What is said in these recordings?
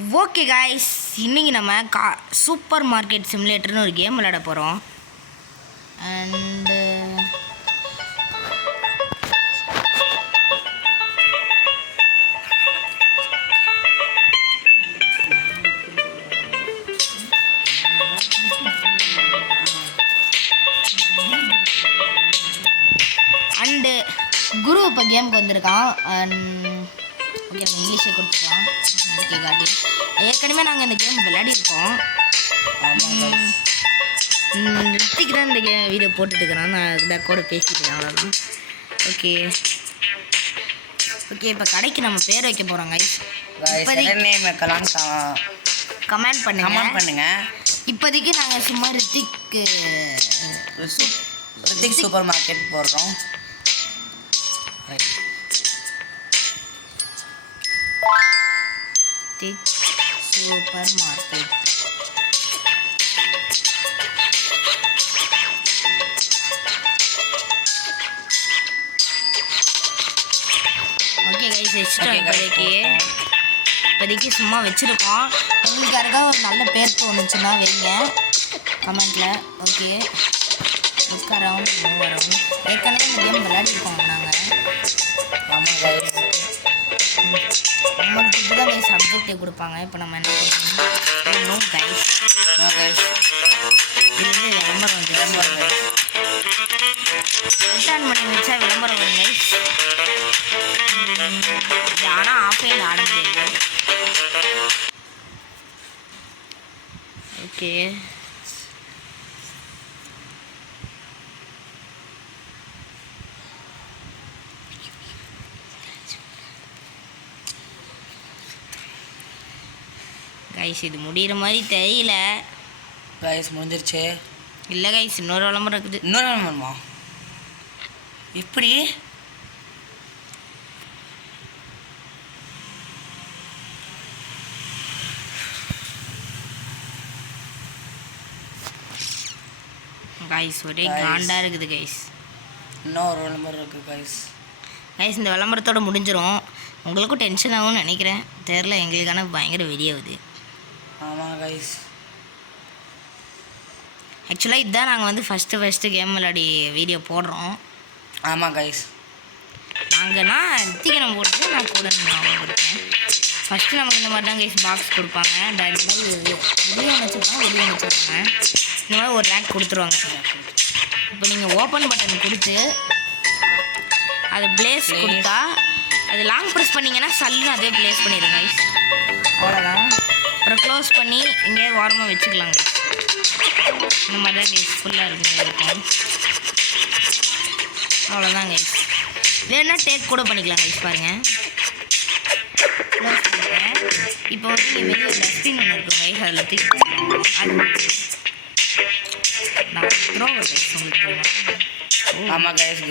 Okay guys, இன்றைக்கி நம்ம super market சிமுலேட்டர்னு ஒரு கேம் விளையாட போகிறோம். அண்டு குரு இப்போ கேமுக்கு வந்திருக்கான். ஓகே, நம்ம இங்கிலீஷே கொடுத்துக்கலாம். ஓகே காட்டி, ஏற்கனவே நாங்கள் இந்த கேம் விளையாடிருக்கோம். ரித்திக்கு தான் இந்த வீடியோ போட்டுட்டுருக்கிறோம். நான் இதாக கூட பேசிட்டுருக்கேன், அவ்வளோதான். ஓகே ஓகே, இப்போ கடைக்கு நம்ம பேர் வைக்க போகிறோம் கைஸ். கமெண்ட் பண்ணுங்க. இப்போதைக்கு நாங்கள் சும்மா ரித்திக் சூப்பர் மார்க்கெட் போடுறோம். Super market. ஓகே கைஸ், வச்சுட்டோம். இப்போதைக்கு சும்மா வச்சுருக்கோம். உங்களுக்கு யாருக்காவது ஒரு நல்ல பேர் தோணுச்சுன்னா வைங்க கமெண்ட்டில். ஓகே, உட்காரவும் மூவரும் ஏற்கனவே இந்த கேம் விளையாடிருக்கோம் நாங்கள். நம்மளுக்கு இப்போதான் கைஸ் சப்ஜெக்டே கொடுப்பாங்க. இப்போ நம்ம என்ன பண்ணுறோம் கைஸ், இது வந்து விளம்பரம் வந்து ரிட்டர்ன் பண்ணி வச்சா விளம்பரம் வரும் கைஸ். இது ஆனால் ஆஃப்லைன் ஆட முடியாது. ஓகே, கைஸ் இது முடிகிற மாதிரி தெரியல. கைஸ் முடிஞ்சிருச்சு. இல்லை கைஸ், இன்னொரு விளம்பரம் இருக்குது. இன்னொரு விளம்பரமா? எப்படி? கைஸ் ஒரே காண்டாக இருக்குது கைஸ். இன்னொரு விளம்பரம் இருக்குது கைஸ். கைஸ் இந்த விளம்பரத்தோடு முடிஞ்சிடும். உங்களுக்கும் டென்ஷன் ஆகும்னு நினைக்கிறேன். தெரில, எங்களுக்கான பயங்கர வெடியாகுது. ஆமாம் கைஸ், ஆக்சுவலாக இதுதான் நாங்கள் வந்து ஃபஸ்ட்டு கேம் விளையாடி வீடியோ போடுறோம். ஆமாம் கைஸ், நான் ரித்திகனம் போட்டு நான் கூட இருக்கேன். ஃபஸ்ட்டு நமக்கு இந்த மாதிரி தான் கைஸ் பாக்ஸ் கொடுப்பாங்க. இந்த மாதிரி வெளியே வச்சுருப்பாங்க. இந்த மாதிரி ஒரு ரேக் கொடுத்துருவாங்க. இப்போ நீங்கள் ஓப்பன் பட்டன் கொடுத்து அது ப்ளேஸ் கொடுத்தா அது லாங் ப்ரெஸ் பண்ணிங்கன்னா சல்லுன்னு அதே ப்ளேஸ் பண்ணிடுங்க கைஸ். அவ்வளோதான். அப்புறம் க்ளோஸ் பண்ணி இங்கே ஓரமாக வச்சுக்கலாங்க. இந்த மாதிரி தான் கைஸ் ஃபுல்லாக இருக்கும். அவ்வளோதான் கைஸ். வேணுன்னா டேக் கூட பண்ணிக்கலாம் கைஸ். பாருங்கள், க்ளோஸ் பண்ணிட்டேன். இப்போ வந்து இங்கே வெளியே ஒரு டஸ்ட்பின் ஒன்று இருக்கும் கைஸ். அதில் நான் த்ரோவர் கைஸ் உங்களுக்கு. ஆமாம் கைஸ்,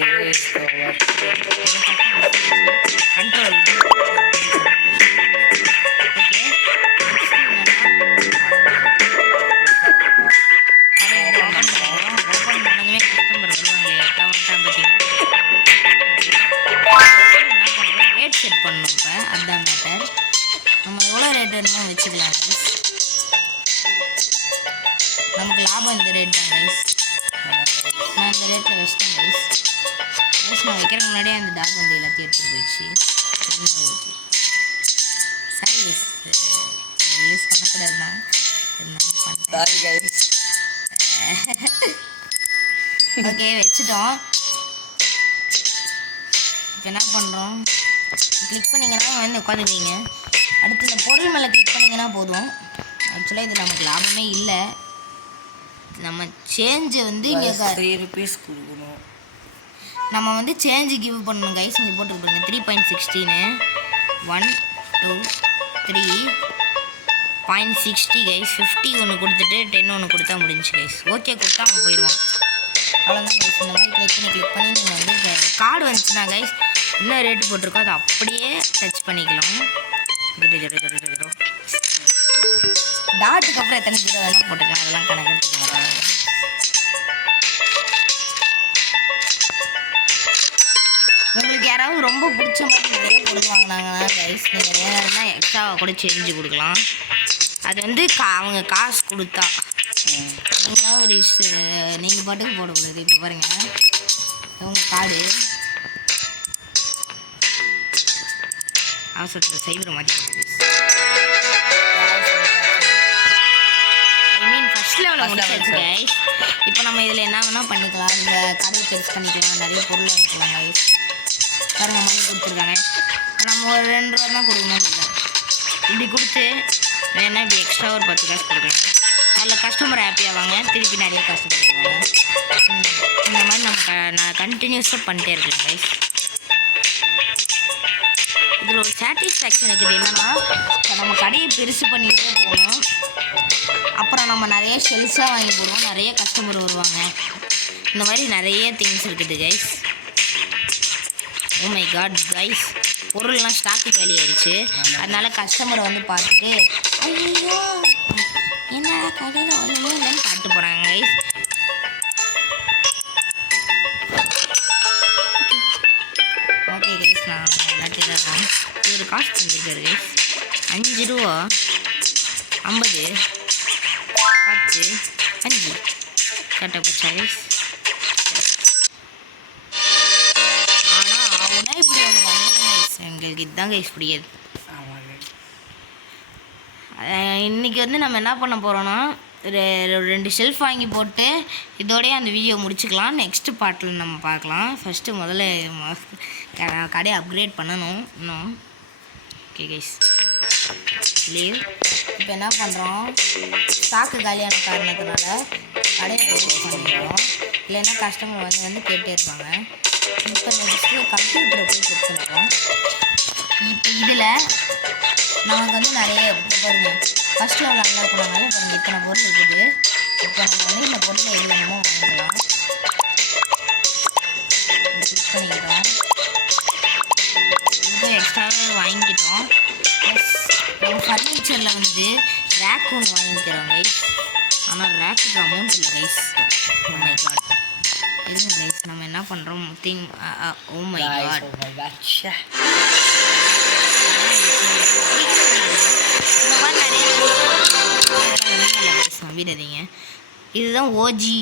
கண்ட்ரோல். செட் பண்ணணும். இப்போ அதுதான் மேட்டர். நம்ம எவ்வளோ ரேட் வேணுமோ வச்சுக்கலாம் கைஸ். நமக்கு லாபம் இந்த ரேட் தான் கைஸ். நான் இந்த ரேட்டில் வச்சிட்டேன் கைஸ். நான் வைக்கிறதுக்கு முன்னாடியே அந்த டாக் வந்து எல்லாத்தையும் எடுத்துகிட்டு போயிடுச்சு. சரி கைஸ், யூஸ் பண்ணக்கூடாது தான். ஓகே, வச்சுட்டோம். இப்போ என்ன பண்ணுறோம், கிளிக் பண்ணிங்கன்னா வந்து உட்காந்துக்குவீங்க. அடுத்து இந்த பொருள் மேலே கிளிக் பண்ணிங்கன்னா போதும். ஆக்சுவலாக இது நமக்கு லாபமே இல்லை. நம்ம சேஞ்சு வந்து இங்கே 3 rupees கொடுக்கணும். நம்ம வந்து சேஞ்சு கிவ் பண்ணணும் கைஸ். இங்கே போட்டுருப்பாங்க 3.16 1 2 3.60 கைஸ். 50 ஒன்று கொடுத்துட்டு 10 ஒன்று கொடுத்தா முடிஞ்சு கைஸ். ஓகே கொடுத்தா அவன் போயிடுவான். அவ்வளோதான் கைஸ். இந்த மாதிரி கிளிக் பண்ணி நீங்கள் வந்து கார்டு வந்துச்சுன்னா கைஸ் என்ன ரேட்டு போட்டிருக்கோ அதை அப்படியே டச் பண்ணிக்கலாம். டாட்டுக்கு அப்புறம் எத்தனை ஜீரோ வேணால் போட்டுக்கலாம். அதெல்லாம் கணக்கு வராது. உங்களுக்கு யாராவது ரொம்ப பிடிச்ச மாதிரி நிறைய பொருள் வாங்கினாங்கன்னா கைஸ் நீங்கள் வேணும்னா எக்ஸ்ட்ராவாக கூட செஞ்சு கொடுக்கலாம். அது வந்து அவங்க காசு கொடுத்தா நீங்களாம் ஒரு நீங்கள் பாட்டுக்கு போடக்கூடாது. இப்போ பாருங்கள் உங்கள் கார்டு அவசரத்தில் சைபரை மாற்றி ஃபர்ஸ்ட் லெவலில் முடிச்சாச்சு கைஸ். இப்போ நம்ம இதில் என்ன வேணால் பண்ணிக்கலாம். இதில் கடையை பெருசு பண்ணிக்கலாம், நிறைய பொருள் வாங்கிக்கலாம் கைஸ். பாருங்கள் மணி கொடுத்துருக்காங்க. நம்ம ஒரு 2 ரூபா தான் கொடுக்கணும்னு இல்லை, இப்படி கொடுத்து வேணால் இப்படி எக்ஸ்ட்ரா ஒரு 10 காசு கொடுக்கலாம். அதில் கஸ்டமர் ஹாப்பியாவாங்க, திருப்பி நிறைய காசு கொடுக்குறாங்க. இந்த மாதிரி நம்ம கண்டினியூஸாக பண்ணிட்டே இருக்கலாம் கைஸ். இதில் ஒரு சாட்டிஸ்ஃபேக்ஷன் இருக்குது. என்னென்னா நம்ம கடையை பெருசு பண்ணிகிட்டே போகணும். அப்புறம் நம்ம நிறைய ஷெல்ஸாக வாங்கி போடுவோம், நிறைய கஸ்டமர் வருவாங்க. இந்த மாதிரி நிறைய திங்ஸ் இருக்குது guys. Oh my god guys, பொருள்லாம் ஸ்டாக்கு காலி ஆயிடுச்சு. அதனால கஸ்டமரை வந்து பார்த்துட்டு ஐயோ என்ன கடையில் ஒன்றுமே இல்லைன்னு காட்டு போகிறாங்க கைஸ். ஓகே கைஸ், நான் எல்லாத்தையும் தான் இது ஒரு காசு தந்துருக்காரு கைஸ். 5 ரூபா 50 10 5 கரெக்டாக போச்சா கைஸ். ஆனால் அவனா இப்படி ஒன்று வந்துடும் கைஸ். எங்களுக்கு இதுதான் கைஸ் பிடிக்காது. இன்றைக்கி வந்து நம்ம என்ன பண்ண போகிறோன்னா 2 ஷெல்ஃப் வாங்கி போட்டு இதோடய அந்த வீடியோ முடிச்சுக்கலாம். நெக்ஸ்ட்டு பார்ட்டில் நம்ம பார்க்கலாம். ஃபஸ்ட்டு முதல்ல கடையை அப்கிரேட் பண்ணணும் இன்னும். Okay guys leave. இப்போ என்ன பண்ணுறோம், ஸ்டாக்கு காலியான காரணத்தினால கடையை க்ளோஸ் பண்ணிடுறோம். இல்லைன்னா கஸ்டமர் வந்து கேட்டே இருப்பாங்க. இப்போ நெக்ஸ்ட்டு கம்ப்யூட்டரை போய் செக் பண்ணுறோம். இப்போ இதில் நமக்கு வந்து நிறைய பாருங்க ஃபஸ்ட் லெவலில் நல்லா போனாங்க. பாருங்கள் இத்தனை பொருள் இருக்குது. இப்போ நம்ம வந்து இந்த பொருளை எது வேணுமோ வாங்கிக்கலாம். கிளிக் பண்ணிக்கிட்டோம். இப்போ எக்ஸ்ட்ராவே வாங்கிக்கிட்டோம். ப்ளஸ் நம்ம ஃபர்னிச்சரில் வந்து ரேக் ஒன்று வாங்கிக்கிறோம் கைஸ். ஆனால் ரேக்குக்கு அமௌண்ட் இல்லை கைஸ். ஓ மை காட் இருங்க கைஸ், நம்ம என்ன பண்ணுறோம் ஓ மை காட் இந்த மாதிரி நிறைய நம்பிடாதீங்க. இதுதான் ஓஜி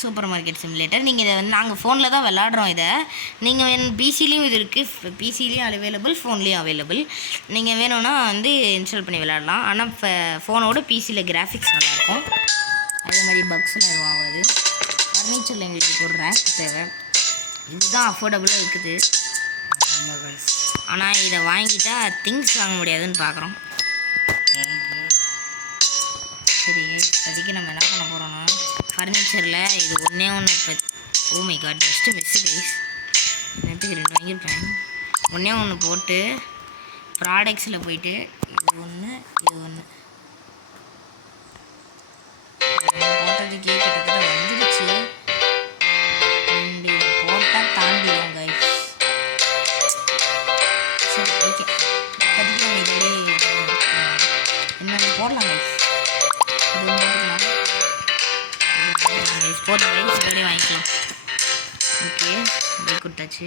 சூப்பர் மார்க்கெட் சிமுலேட்டர். நீங்கள் இதை வந்து நாங்கள் ஃபோனில் தான் விளாட்றோம். இதை நீங்கள் பிசிலையும் இது இருக்குது, பிசிலையும் அவைலபிள், ஃபோன்லேயும் அவைலபிள். நீங்கள் வேணும்னா வந்து இன்ஸ்டால் பண்ணி விளாட்லாம். ஆனால் ஃபோனோட பிசியில் கிராஃபிக்ஸ் நல்லாயிருக்கும். அதே மாதிரி பக்ஸ்லாம் எதுவும் ஆகாது. ஃபர்னிச்சரில் எங்களுக்கு ஒரு ரேக் தேவை. இதுதான் அஃபோர்டபுளாக இருக்குது. ஆனால் இதை வாங்கிட்டா திங்ஸ் வாங்க முடியாதுன்னு பார்க்குறோம். சரி இப்போதைக்கு நம்ம என்ன பண்ண போகிறோம்னா ஃபர்னிச்சரில் இது ஒன்றே ஒன்று. இப்போ oh my god just miss guys. நேற்றுக்கு 2 வாங்கியிருப்பேன். ஒன்றே ஒன்று போட்டு ப்ராடக்ட்ஸில் போயிட்டு இது ஒன்று இது ஒன்று போட்டதுக்கே கிட்டத்தட்ட வந்துடுச்சு. அண்டு இதை போட்டால் தாண்டிடுவோம் கைஸ். சரி ஓகே, இப்போதைக்கு நம்ம இதோடய என்னென்ன போடலாம் கைஸ். இது போட்டுக்கலாம். போட்டு கைஸ் இதோடய வாங்கிக்கலாம். ஓகே இப்படி கொடுத்தாச்சு.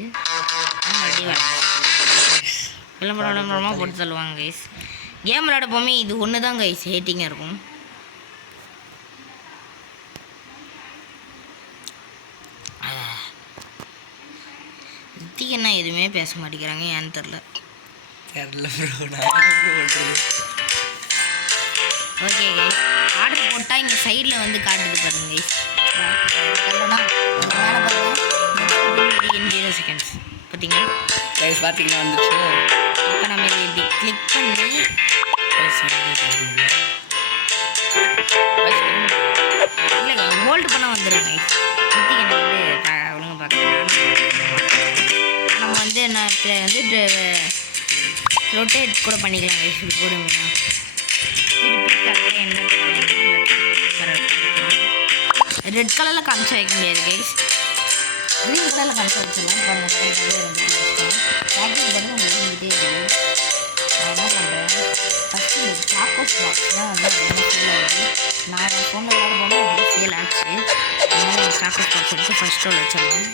மறுபடியும் விளம்பரமாக போட்டு தள்ளுவாங்க கைஸ். கேம் விளையாட போமே இது ஒன்று தான் கைஸ் ஹேட்டிங்காக இருக்கும். ரித்திகன்னா எதுவுமே பேச மாட்டேங்கிறாங்க, ஏன்னு தெரில. ஓகே கைஸ், ஆர்டர் போட்டால் இங்கே சைடில் வந்து காட்டுது பாருங்க கைஸ். மேலே பாருங்கள் 0 செகண்ட்ஸ் பார்த்தீங்களா கைஸ், பார்த்தீங்கன்னா வந்துச்சு. இப்போ நம்ம இதை இப்படி கிளிக் பண்ணி இல்லைங்க ஹோல்டு பண்ண வந்துடுங்க கைஸ். ரித்திகனை வந்து ஒழுங்காக பார்க்கலாம். நம்ம வந்து என்ன வந்து ரொட்டேட் கூட பண்ணிக்கலாம் கைஸ். இப்படி போடுங்க திருப்பி கரெக்டாக என்ன ரெட் கலரில் காமிச்சு வைக்க முடியாது கைஸ். க்ரீன் கலரில் காமிச்சு வச்சிடலாம். பாருங்கள் பேக்கிங் பண்ணி உங்களுக்கு இருந்துகிட்டே இருக்குது. நான் என்ன பண்ணுறேன், ஃபஸ்ட்டு இந்த சாக்கோஸ் பாக்ஸ் தான் வந்து ரொம்ப சேல் ஆகுது. நான் ஃபோனில் விளையாட போனால் அது சேல் ஆச்சு. அதனால் இந்த சாக்கோஸ் பாக்ஸ் எடுத்து ஃபஸ்ட் ரோல் வச்சிடலாம்.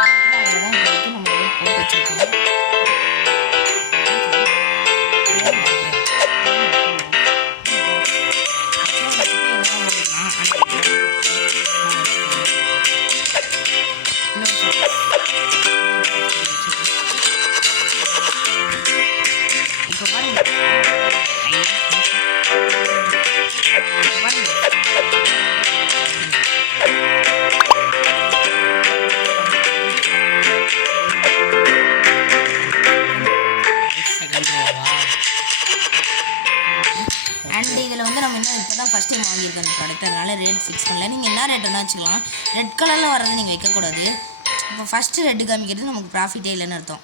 அவ்வளோதான் இப்போதைக்கு நம்ம போட்டு வச்சுருக்கோம். இப்போ பாருங்க செகண்ட் ரோவா? அண்ட் இதில் வந்து நம்ம இன்னும் இப்போ தான் ஃபஸ்ட் டைம் வாங்கியிருக்கோம் இந்த ப்ராடக்ட், அதனால் ரேட் ஃபிக்ஸ் பண்ணல. நீங்கள் என்ன ரேட் வேணால் வச்சுக்கலாம். ரெட் கலரில் வர்றது நீங்கள் வைக்கக்கூடாது. இப்போ ஃபஸ்ட்டு ரெட்டு காமிக்கிறது நமக்கு ப்ராஃபிட்டே இல்லைன்னு அர்த்தம்.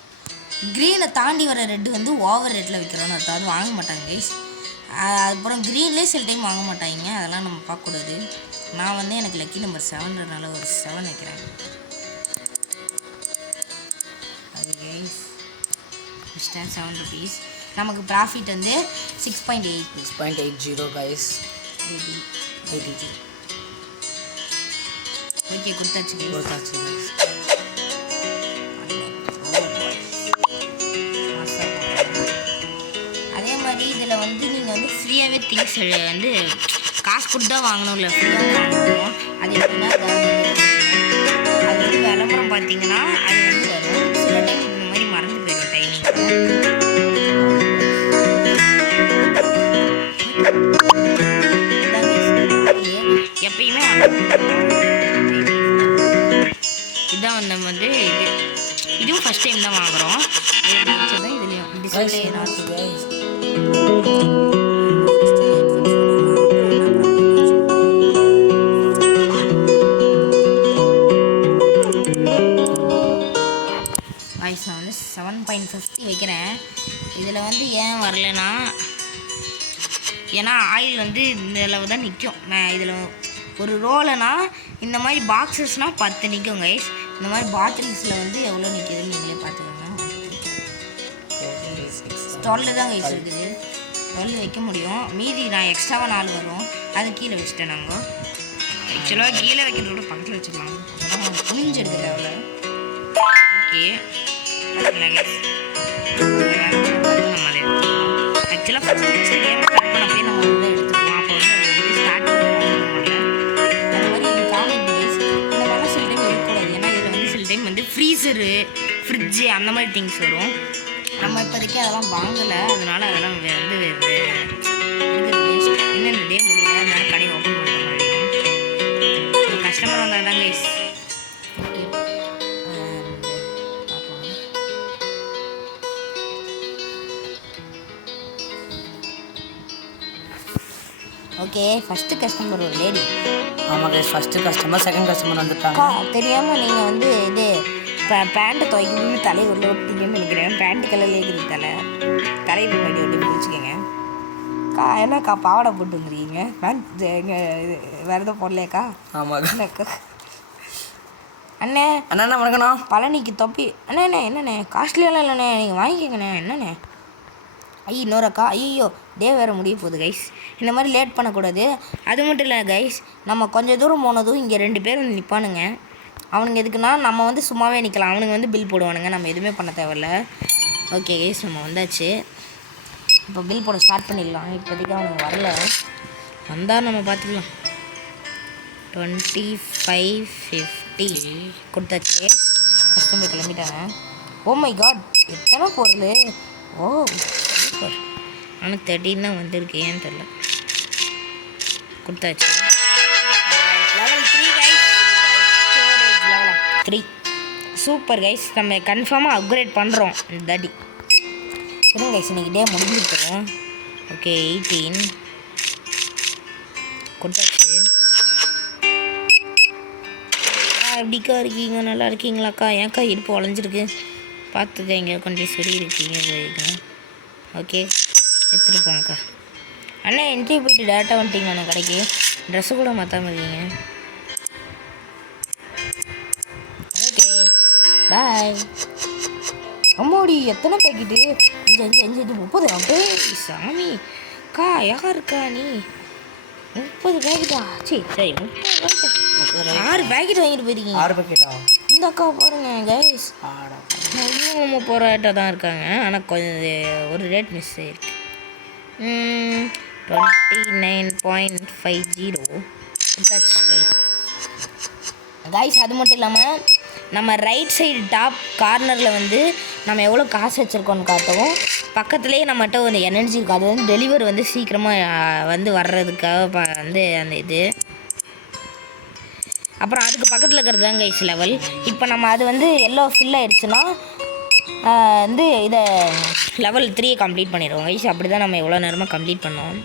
க்ரீனை தாண்டி வர ரெட்டு வந்து ஓவர் ரேட்டில் விற்கிறோன்னு அர்த்தம். அது வாங்க மாட்டாங்க கைஸ். அதுக்கப்புறம் க்ரீன்லேயே சில டைம் வாங்க மாட்டாங்க, அதெல்லாம் நம்ம பார்க்கக்கூடாது. நான் வந்து எனக்கு லக்கி நம்பர் 7ன்றனால ஒரு 7 வைக்கிறேன். அது கைஸ் மிஸ்டர் 7 rupees. நமக்கு ப்ராஃபிட் வந்து 6.8. 6.80 கைஸ். ஓகே கொடுத்தாச்சு guys. கொடுத்தாச்சு கைஸ். அதே மாதிரி இதில் வந்து நீங்கள் வந்து ஃப்ரீயாகவே திங்ஸ் வந்து காசு கொடுத்து தான் வாங்கணும், இல்லை ஃப்ரீயாக வாங்கணும். அது எப்படின்னா அது வந்து விளம்பரம் பார்த்தீங்கன்னா அது வந்து வரும். சில டைம் இந்த மாதிரி மறந்து போயிடும் டைமிங். எப்பயுமே இதுதான் வந்து இதுவும் ஃபஸ்ட் டைம் தான் வாங்குகிறோம். இதுலேயும் டிஸ்பிளே வாய்ஸ் நான் வந்து 7.50 வைக்கிறேன். இதில் வந்து ஏன் வரலைன்னா, ஏன்னா ஆயில் வந்து இந்த அளவு தான் நிற்கும். நான் இதில் ஒரு ரோலைனா இந்த மாதிரி பாக்ஸஸ்னால் 10 நிற்கும் கைஸ். இந்த மாதிரி பாட்டில்ஸில் வந்து எவ்வளோ நிற்கிதுன்னு நீங்களே பார்த்துக்கோங்க. 12 தான் கைஸ் இருக்குது. 12 வைக்க முடியும். மீதி நான் எக்ஸ்ட்ராவாக 4 வரும், அது கீழே வச்சுட்டேன். நாங்கள் ஆக்சுவலாக கீழே வைக்கிறதோட பக்கத்தில் வச்சுக்கலாம், அதெல்லாம் புரிஞ்சிடுது அவ்வளோ. ஓகே ஆக்சுவலாக ஃபஸ்ட்டு கேம் ஸ்டார்ட் பண்ணப்பே நம்ம வந்து எடுத்துக்கலாம். அப்போ வந்து அது வந்து ஸ்டார்ட் பண்ணல. அது மாதிரி இது காமிக் பேஸ் இந்த மாதிரிலாம் சில டைம் இருக்கக்கூடாது. ஏன்னா இதில் வந்து சில டைம் வந்து ஃப்ரீசரு, ஃப்ரிட்ஜு அந்த மாதிரி திங்ஸ் வரும். நம்ம இப்போதைக்கு அதெல்லாம் வாங்கலை, அதனால் அதெல்லாம் வந்து இருக்கிறது வேஸ்ட். இன்னும் இந்த டே முடியல, அதனால கடையை ஓப்பன் பண்ணுற மாதிரி கஸ்டமர் வந்தால் தான் கைஸ். ஓகே ஃபஸ்ட்டு கஸ்டமர் ஒரு லேடி. ஆமாம் guys, first customer second customer வந்துட்டாங்க. தெரியாமல் நீங்கள் வந்து இது பேண்ட்டை துவைக்கணும்னு தலையை உள்ள ஒட்டிங்கன்னு நினைக்கிறேன். பேண்ட் கலர்லேயே இருக்குது தலையில் மாட்டி ஒட்டி பிடிச்சிக்கோங்க. என்னக்கா பாவாடை போட்டு வந்துருக்கீங்க? பேண்ட் இது வேறு எதுவும் போடலையாக்கா? ஆமாம் இல்லைக்கா. அண்ணே அண்ணா வணக்கண்ணா. பழனிக்கு தொப்பி அண்ணே என்னண்ணே காஸ்ட்லியெல்லாம் இல்லைண்ணே, நீங்கள் வாங்கிக்கோங்கண்ணே. என்னண்ணே இன்னொரு அக்கா ஐயோ டே வேறு முடிய போகுது கைஸ். இந்த மாதிரி லேட் பண்ணக்கூடாது. அது மட்டும் இல்லை கைஸ், நம்ம கொஞ்சம் தூரம் போனதும் இங்கே 2 பேர் வந்து நிற்பானுங்க. அவனுங்க எதுக்குன்னா நம்ம வந்து சும்மாவே நிற்கலாம், அவனுங்க வந்து பில் போடுவானுங்க, நம்ம எதுவுமே பண்ண தேவையில்ல. ஓகே கைஸ் நம்ம வந்தாச்சு. இப்போ பில் போட ஸ்டார்ட் பண்ணிடலாம். இப்போதைக்கு அவனுங்க வரல, வந்தால் நம்ம பார்த்துக்கலாம். 25.50 கொடுத்தாச்சு. கஸ்டமர் கிளம்பிட்டாங்க. ஓ மை காட் எத்தனை பொருள்! ஓ சூப்பர். ஆனால் 13 தான் வந்திருக்கு, ஏன்னு தெரில. கொடுத்தாச்சு. Level 3 guys. Level 3 super guys. நம்ம கன்ஃபார்மாக அப்கிரேட் பண்ணுறோம் இந்த தாடி. இருங்க கைஸ், இன்றைக்கி டே முடிஞ்சிருக்கோம். ஓகே 18 கொடுத்தாச்சு. எப்படிக்கா இருக்கீங்க? நல்லா இருக்கீங்களாக்கா? ஏன்க்கா இடுப்பு உடஞ்சிருக்கு? பார்த்துக்க, எங்கே கொஞ்சம் சரி இருக்கீங்க போயிருக்கீங்க. ஓகே எடுத்துகிட்டு போங்கக்கா. அண்ணா என்ட்ரி போயிட்டு டேரெக்டாக வந்துட்டீங்க அண்ணா கடைக்கு. ட்ரெஸ்ஸு கூட மாற்றாமல் இருக்கீங்க. Okay bye. அம்மாடி எத்தனை பேக்கெட்டு? 5 30 அப்படியே சாமி அக்கா யாருக்கா நீ? 30 பேக்கெட்டா? சரி 30 பேக்கெட் 6 பேக்கெட் வாங்கிட்டு போயிருக்கீங்க. 6 பேக்கெட்டா? இந்த அக்கா பாருங்க கைஸ், ஆடா நம்ம போராட்ட தான் இருக்காங்க. ஆனால் கொஞ்சம் ஒரு ரேட் மிஸ் ஆயிருக்கு. 29.50 கைஸ். அது மட்டும் இல்லாமல் நம்ம ரைட் சைடு டாப் கார்னரில் வந்து நம்ம எவ்வளோ காசு வச்சுருக்கோன்னு காட்டவும், பக்கத்துலேயே நம்மகிட்ட ஒரு எனர்ஜி இருக்கும். அது வந்து டெலிவரி வந்து சீக்கிரமாக வந்து வர்றதுக்காக வந்து அந்த இது. அப்புறம் அதுக்கு பக்கத்தில் இருக்கிறது தான் கைஸ் லெவல். இப்போ நம்ம அது வந்து எல்லாம் ஃபில் ஆகிடுச்சுன்னா வந்து இதை லெவல் 3 கம்ப்ளீட் பண்ணிடுவோம் கைஸ். அப்படி தான் நம்ம எவ்வளோ நேரமாக கம்ப்ளீட் பண்ணோம்.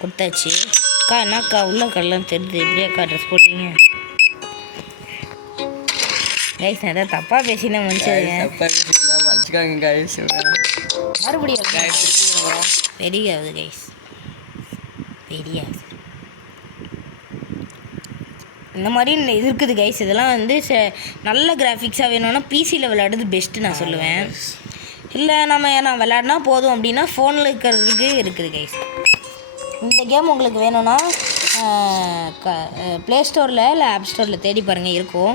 கொடுத்தாச்சு. அக்கா என்னக்கா உள்ள கல்லாம் தெரியுது, எப்படியாக்கா ட்ரெஸ் போட்டீங்க கைஸ்? நான் ஏதாவது தப்பாக பேசினா மனுஷங்க மன்னிச்சுக்காங்க கைஸ். மறுபடியும் பெரியாவது கைஸ், பெரியாவது இந்த மாதிரி இது இருக்குது கைஸ். இதெல்லாம் வந்து நல்ல கிராஃபிக்ஸாக வேணும்னா பிசியில் விளையாடுறது பெஸ்ட்டு நான் சொல்லுவேன். இல்லை நான் விளையாடினா போதும் அப்படின்னா ஃபோனில் இருக்கிறதுக்கு இருக்குது கைஸ். இந்த கேம் உங்களுக்கு வேணும்னா ப்ளே ஸ்டோரில் இல்லை ஆப் ஸ்டோரில் தேடி பாருங்கள், இருக்கும்.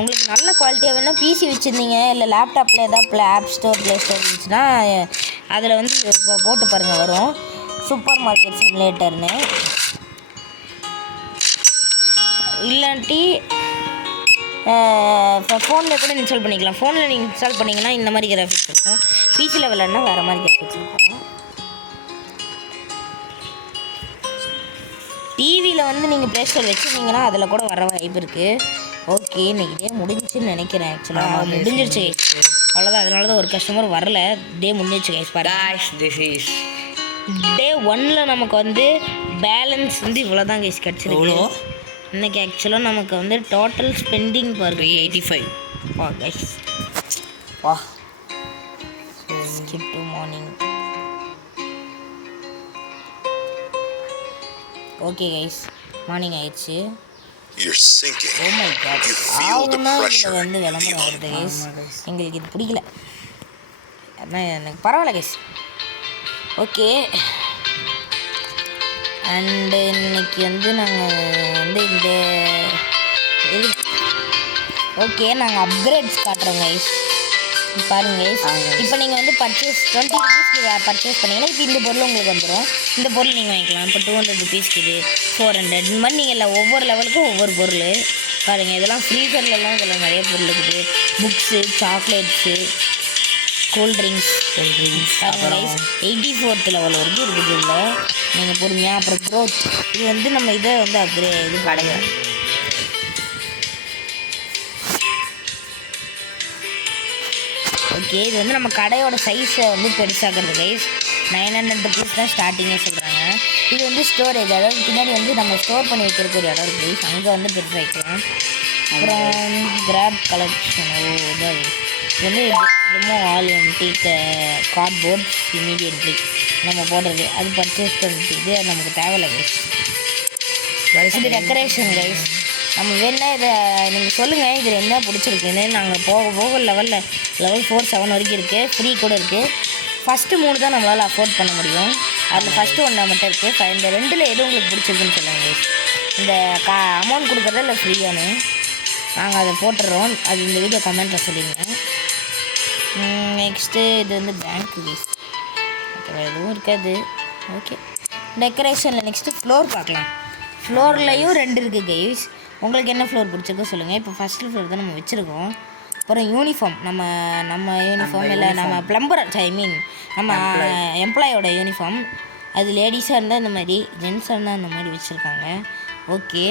உங்களுக்கு நல்ல குவாலிட்டியாக வேணும் பிசி வச்சுருந்தீங்க இல்லை லேப்டாப்பில் ஏதாவது ஆப் ஸ்டோர் ப்ளே ஸ்டோர் இருந்துச்சுன்னா அதில் வந்து இப்போ போட்டு பாருங்கள், வரும். சூப்பர் மார்க்கெட் சிமுலேட்டர்னு. இல்லாட்டி இப்போ ஃபோனில் கூட இன்ஸ்டால் பண்ணிக்கலாம். ஃபோனில் நீங்கள் இன்ஸ்டால் பண்ணிங்கன்னா இந்த மாதிரி கிராஃபிக்ஸ் இருக்கும். பிசியில் விளையாடினா வேறு மாதிரி கிராஃபிக்ஸ் இருக்கும். டிவியில் வந்து நீங்கள் ப்ளே ஸ்டோர் வச்சுருந்தீங்கன்னா அதில் கூட வர வாய்ப்பு இருக்குது. ஓகே, இன்றைக்கி டே முடிஞ்சிச்சுன்னு நினைக்கிறேன். ஆக்சுவலாக முடிஞ்சிருச்சு கைஸ். அவ்வளோதான். அதனால தான் ஒரு கஸ்டமர் வரல. டே முடிஞ்சிருச்சு கைஸ். திஸ் டே 1ல் நமக்கு வந்து பேலன்ஸ் வந்து இவ்வளோ தான் கைஸ் கிடச்சிருக்கு. இன்றைக்கி ஆக்சுவலாக நமக்கு வந்து டோட்டல் ஸ்பெண்டிங் பார் 85 கைஸ். வா skip to morning. Okay guys, morning ஆயிடுச்சு. You're sinking. O my God, ஆகுனா இதில் வந்து விளம்பரம் வருது கைஸ். எங்களுக்கு இது பிடிக்கல. ஆனால் எனக்கு பரவாயில்ல கைஸ். ஓகே, அண்டு இன்னைக்கு வந்து நாங்கள் வந்து இந்த இது ஓகே நாங்கள் அப்கிரேட்ஸ் காட்டுறோம் கைஸ். பாருங்க கைஸ், இப்போ நீங்கள் வந்து பர்ச்சேஸ் 20 ருபீஸ்க்கு பர்ச்சேஸ் பண்ணிங்கன்னா இப்போ இந்த பொருள் உங்களுக்கு வந்துடும். இந்த பொருள் நீங்கள் வாங்கிக்கலாம். இப்போ 200 ருபீஸ்க்கு இது 400 இந்த மாதிரி நீங்கள் இல்லை ஒவ்வொரு லெவலுக்கும் ஒவ்வொரு பொருள் பாருங்கள். இதெல்லாம் ஃப்ரீசர்லலாம் இதெல்லாம் நிறைய பொருள் இருக்குது. புக்ஸு, சாக்லேட்ஸு, கூல்ட்ரிங்க்ஸ் பாருங்கள் கைஸ். 84th லெவல் வரைக்கும் இருக்குது இல்லை, நீங்கள் பொறுமையாக. அப்புறம் க்ரோத், இது வந்து நம்ம இதை வந்து இது கடைங்க. ஓகே, இது வந்து நம்ம கடையோட சைஸை வந்து பெருசாகிறது கைஸ். 900 ருபீஸ் தான் ஸ்டார்டிங்கே சொல்கிறாங்க. இது வந்து ஸ்டோரேஜ், அதாவது பின்னாடி வந்து நம்ம ஸ்டோர் பண்ணி வைக்கிறதுக்கு ஒரு இடம் இருக்குது கைஸ். அங்கே வந்து பெருசாக வைக்கலாம். அப்புறம் கிராப் கலெக்ஷன், இதான் இது வந்து remove all empty cardboard immediately நம்ம போடுறது. அது பர்ச்சேஸ் பண்ணிட்டு இது நமக்கு தேவையில்லை கைஸ். இது டெக்கரேஷன் கைஸ். நம்ம வேணால் இதை நீங்கள் சொல்லுங்கள் இதில் என்ன பிடிச்சிருக்குன்னு. நாங்கள் போக போக லெவல் 4, 7 வரைக்கும் இருக்குது. ஃப்ரீ கூட இருக்குது. ஃபஸ்ட்டு 3 தான் நம்மளால் அஃபோர்ட் பண்ண முடியும். அதில் ஃபஸ்ட்டு 1 மட்டும் இருக்குது. இந்த 2ல் எது உங்களுக்கு பிடிச்சிருக்குன்னு சொல்லுங்கள். இந்த அமௌண்ட் கொடுக்குறதா இல்லை ஃப்ரீயானு நாங்கள் அதை போட்டுடுறோம். அது இந்த வீடியோ கமெண்ட்டில் சொல்லிடுங்க. நெக்ஸ்ட்டு இது வந்து பேங்க் ஃபீஸ், அப்புறம் எதுவும் இருக்காது. ஓகே, டெக்கரேஷனில் நெக்ஸ்ட்டு ஃப்ளோர் பார்க்கலாம். ஃப்ளோர்லேயும் 2 இருக்குது கைஸ். உங்களுக்கு என்ன ஃப்ளோர் பிடிச்சிருக்கோ சொல்லுங்கள். இப்போ ஃபஸ்ட்டு ஃப்ளோர் தான் நம்ம வச்சுருக்கோம். அப்புறம் யூனிஃபார்ம், நம்ம யூனிஃபார்ம் இல்லை நம்ம ப்ளம்பர் நம்ம எம்ப்ளாயோட யூனிஃபார்ம். அது லேடிஸாக இருந்தால் இந்த மாதிரி, ஜென்ஸாக இருந்தால் அந்த மாதிரி வச்சுருக்காங்க. Okay,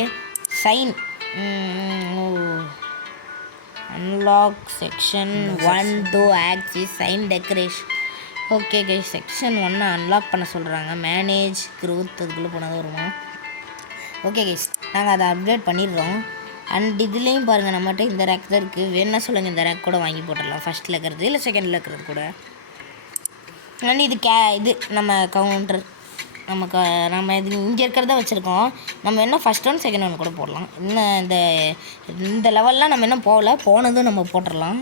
sign unlock section 1 to axis sign decoration. Okay guys, section 1 unlock பண்ண சொல்கிறாங்க. மேனேஜ் க்ரோத் அதுக்குள்ளே போனது வருமா? ஓகே கைஸ், நாங்கள் அதை அப்டேட் பண்ணிடுறோம். அண்ட் இதுலேயும் பாருங்கள் நம்மகிட்ட இந்த ரேக் தான் இருக்குது. வேணா சொல்லுங்கள், இந்த ரேக் கூட வாங்கி போட்டுடலாம். ஃபஸ்ட்டில் இருக்கிறது இல்லை செகண்டில் இருக்கிறது கூட. அண்ட் இது இது நம்ம கவுண்டர் நம்ம இது இங்கே இருக்கிறத வச்சுருக்கோம். நம்ம என்ன ஃபஸ்ட் 1 செகண்ட் 1 கூட போடலாம். இன்னும் இந்த லெவல்லாம் நம்ம என்ன போனதும் நம்ம போட்டுடலாம்.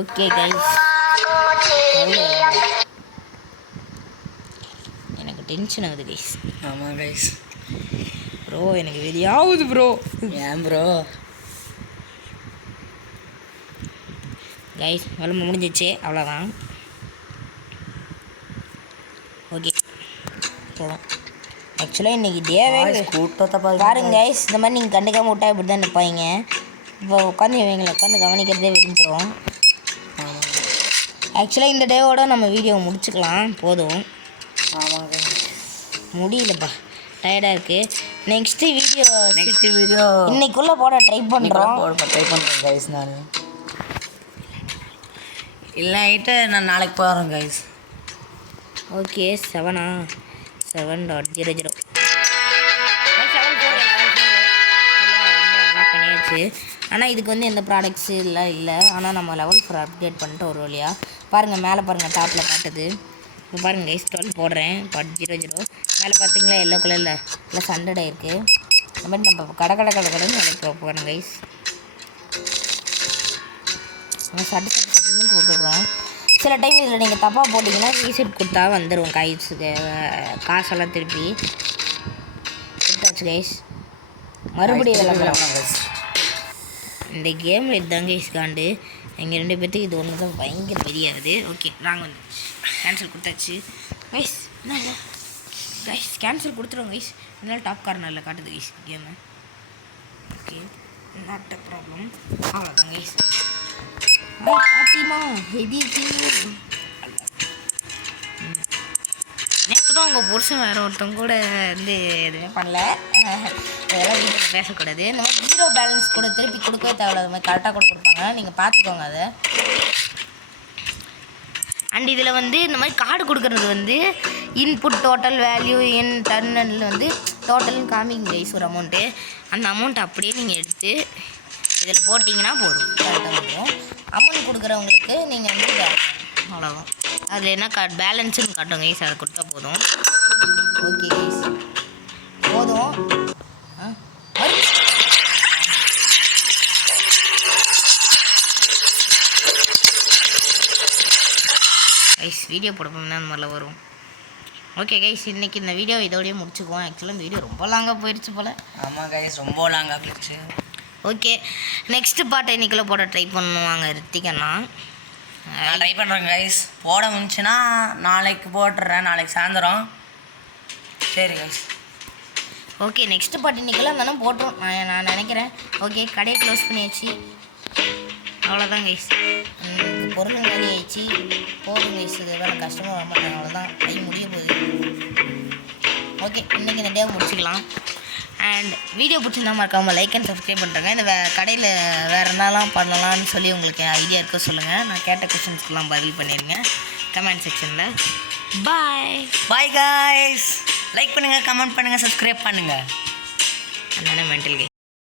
ஓகே கைஸ், எனக்கு டென்ஷன் ஆகுது கைஸ். ஆமாம் கைஸ், ப்ரோ எனக்கு வெறியாகுது ப்ரோ. ஏன் ப்ரோ? கைஸ் வேலை முடிஞ்சிச்சு, அவ்வளோதான். ஓகே போதும். ஆக்சுவலாக இன்றைக்கி டேவே கூட்டத்தை பாருங்க கைஸ். இந்த மாதிரி நீங்கள் கண்டுக்காமல் விட்டா இப்படி தான் நிற்பாங்க. இப்போ உட்காந்து இவங்களை உட்காந்து கவனிக்கிறதே விடிஞ்சிரும். ஆக்சுவலாக இந்த டேவோட நம்ம வீடியோ முடிச்சுக்கலாம், போதும். ஆமாங்க, முடியலப்பா, டயர்டாக இருக்குது. நெக்ஸ்ட்டு வீடியோ இன்னைக்குள்ளே போட ட்ரை பண்ணுறோம். ட்ரை பண்ணுறேன் கைஸ். நான் இல்லைட்டு நான் நாளைக்கு போகிறேன் கைஸ். ஓகே 7.00 பண்ணியாச்சு. ஆனால் இதுக்கு வந்து எந்த ப்ராடக்ட்ஸு இல்லை. ஆனால் நம்ம லெவல் 4 அப்டேட் பண்ணிட்டு ஒரு வழியா பாருங்கள். மேலே பாருங்கள், டாப்பில் காட்டுது. இப்போ பாருங்கள் கைஸ் 12 போடுறேன். 0.00 மேலே பார்த்தீங்களா எல்லோ கலரில் ப்ளஸ் 100 ஆயிருக்கு. இந்த மாதிரி நம்ம கடைன்னு வேலைக்கு போகிறோம் கைஸ். நம்ம சட்டுன்னு கொடுக்குறோம். சில டைம் இதில் நீங்கள் தப்பாக போட்டிங்கன்னா ரீசெட் கொடுத்தா வந்துடும் கைஸுக்கு. காசெல்லாம் திருப்பி கொடுத்தாச்சு கைஸ். மறுபடியும் இதெல்லாம் இந்த கேமில் இதுதாங்க கைஸ் காண்டு. எங்கள் 2 பேர்த்துக்கு இது ஒன்று தான் பயங்கர பெரியாகுது. ஓகே நாங்கள் வந்து கேன்சல் கொடுத்தாச்சு கைஸ். என்ன கைஸ் கேன்சல் கொடுத்துருவோம் கைஸ். இதனால் டாப் கார்னரில் காட்டுது guys game. Okay not a problem. அவ்வளோதான் கைஸ். பாட்டிமா எப்படி இருக்கீங்க? நேற்று தான் உங்கள் புருஷன் வேறு ஒருத்தவங்க கூட வந்து எதுவுமே பண்ணல. இதெல்லாம் வீட்டில் பேசக்கூடாது. இந்த மாதிரி 0 பேலன்ஸ் கூட திருப்பி கொடுக்கவே தேவையில்ல. அது மாதிரி கரெக்டாக கூட கொடுப்பாங்க, நீங்கள் பார்த்துக்கோங்க அதை. அண்ட் இதில் வந்து இந்த மாதிரி கார்டு கொடுக்குறது வந்து இன்புட் டோட்டல் வேல்யூ இன் டர்னில் வந்து டோட்டல்னு காமிங்க கைஸ் ஒரு அமௌண்ட்டு. அந்த அமௌண்ட் அப்படியே நீங்கள் எடுத்து இதில் போட்டிங்கன்னா போதும், கரெக்டாக வந்துடும். அமௌண்ட் கொடுக்குறவங்களுக்கு நீங்கள் வந்து அவ்வளோதான். அதில் என்ன பேலன்ஸுன்னு காட்டும் கைஸ், அதை கொடுத்தா போதும். ஓகே கைஸ் போதும். கைஸ் வீடியோ போடுப்போம்னா அந்த மாதிரிலாம் வரும். ஓகே கைஸ் இன்றைக்கி இந்த வீடியோ இதோடய முடிச்சுக்குவோம். ஆக்சுவலாக இந்த வீடியோ ரொம்ப லாங்காக போயிடுச்சு போல். ஆமாம் கைஸ் ரொம்ப லாங்காக போயிடுச்சு. ஓகே நெக்ஸ்ட்டு பாட்டை இன்றைக்கில் போட ட்ரை பண்ணுவாங்க ரித்திகண்ணா. நான் ட்ரை பண்ணுறேன் கைஸ். போட முடிஞ்சுன்னா நாளைக்கு போட்டுறேன், நாளைக்கு சாயந்தரம். சரி கைஸ். ஓகே நெக்ஸ்ட்டு பாட்டு இன்றைக்கெல்லாம் தானே போட்டுரும் நான் நினைக்கிறேன். ஓகே கடையை க்ளோஸ் பண்ணியாச்சு, அவ்வளோதான் கைஸ். பொருள் காலி ஆயிடுச்சு, போதும் கைஸ். இது வேறு கஷ்டமாக வர மாட்டாங்க, அவ்வளோதான். கை முடிய போகுது. ஓகே இன்றைக்கி இந்த டே முடிச்சுக்கலாம். அண்ட் வீடியோ பிடிச்சிருந்தா மறக்காமல் லைக் அண்ட் சப்ஸ்கிரைப் பண்ணுறேங்க. இந்த கடையில் வேறு என்னலாம் பண்ணலாம்னு சொல்லி உங்களுக்கு ஐடியா இருக்க சொல்லுங்கள். நான் கேட்ட கொஷின்ஸ்க்கெலாம் பதில் பண்ணிடுங்க கமெண்ட் செக்ஷனில். Bye guys. லைக் பண்ணுங்கள், கமெண்ட் பண்ணுங்கள், சப்ஸ்கிரைப் பண்ணுங்கள். அதனால மென்டல்